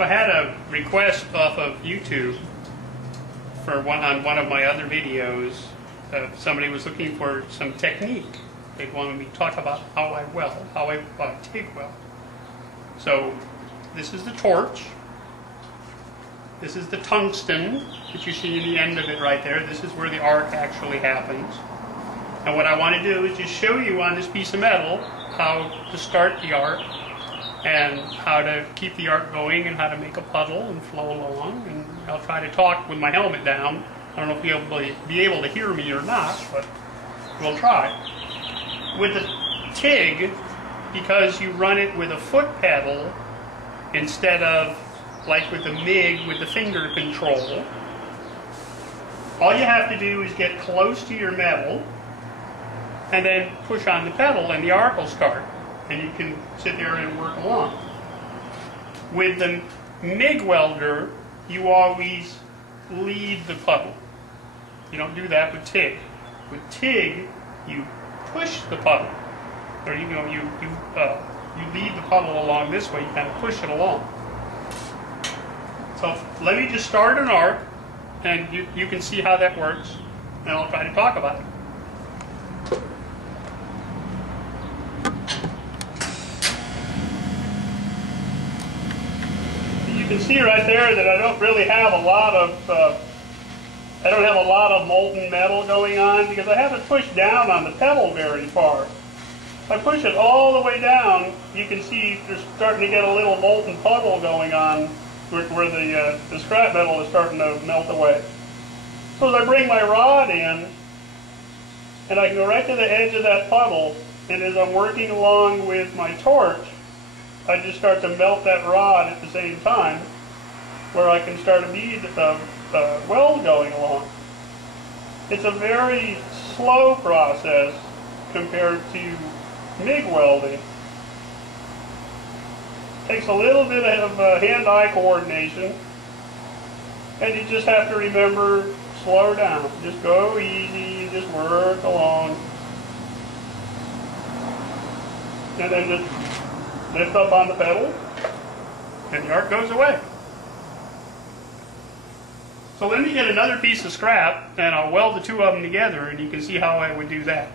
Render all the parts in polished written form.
So I had a request off of YouTube for on one of my other videos. Somebody was looking for some technique. They wanted me to talk about how I weld, how I TIG weld. So this is the torch. This is the tungsten that you see in the end of it right there. This is where the arc actually happens. And what I want to do is just show you on this piece of metal how to start the arc and how to keep the arc going and how to make a puddle and flow along. And I'll try to talk with my helmet down. I don't know if you'll be able to hear me or not, but we'll try. With the TIG, because you run it with a foot pedal instead of like with the MIG with the finger control, all you have to do is get close to your metal and then push on the pedal and the arc will start. And you can sit there and work along. With the MIG welder, you always lead the puddle. You don't do that with TIG. With TIG, you push the puddle, or you lead the puddle along this way. You kind of push it along. So let me just start an arc, and you can see how that works, and I'll try to talk about it. You can see right there that I don't really have a lot of molten metal going on because I haven't pushed down on the pedal very far. If I push it all the way down, you can see there's starting to get a little molten puddle going on where the scrap metal is starting to melt away. So as I bring my rod in, and I can go right to the edge of that puddle, and as I'm working along with my torch, I just start to melt that rod at the same time, where I can start a bead weld going along. It's a very slow process compared to MIG welding. Takes a little bit of hand-eye coordination, and you just have to remember, slow down. Just go easy, just work along, and then just lift up on the pedal, and the arc goes away. So let me get another piece of scrap, and I'll weld the two of them together, and you can see how I would do that.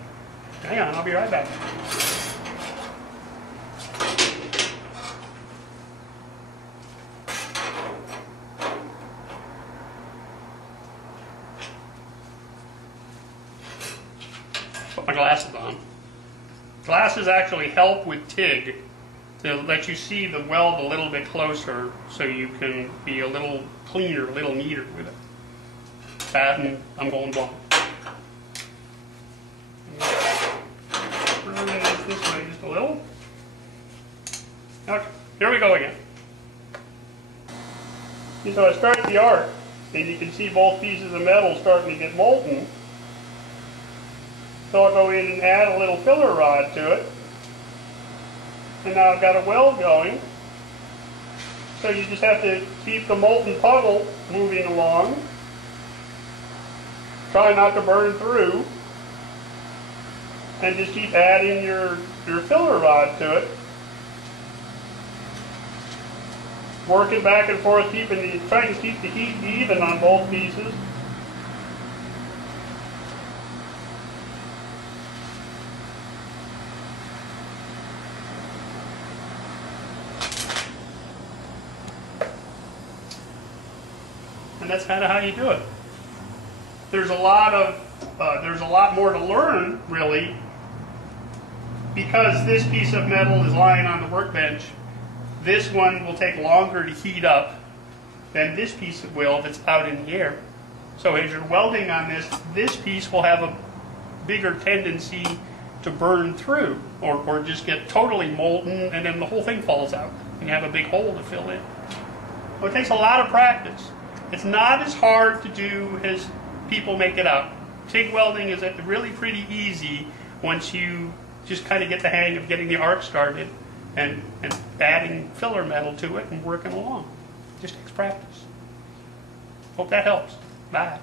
Hang on, I'll be right back. Put my glasses on. Glasses actually help with TIG to let you see the weld a little bit closer so you can be a little cleaner, a little neater with it. That, and I'm going blind. Turn it this way just a little. Okay, here we go again. And so I start the arc, and you can see both pieces of metal starting to get molten. So I'll go in and add a little filler rod to it. And now I've got a weld going. So you just have to keep the molten puddle moving along. Try not to burn through. And just keep adding your filler rod to it. Working back and forth, trying to keep the heat even on both pieces. And that's kind of how you do it. There's a lot more to learn, really, because this piece of metal is lying on the workbench. This one will take longer to heat up than this piece will that's out in the air. So as you're welding on this piece will have a bigger tendency to burn through, or just get totally molten, and then the whole thing falls out, and you have a big hole to fill in. So it takes a lot of practice. It's not as hard to do as people make it out. TIG welding is really pretty easy once you just kind of get the hang of getting the arc started and adding filler metal to it and working along. It just takes practice. Hope that helps. Bye.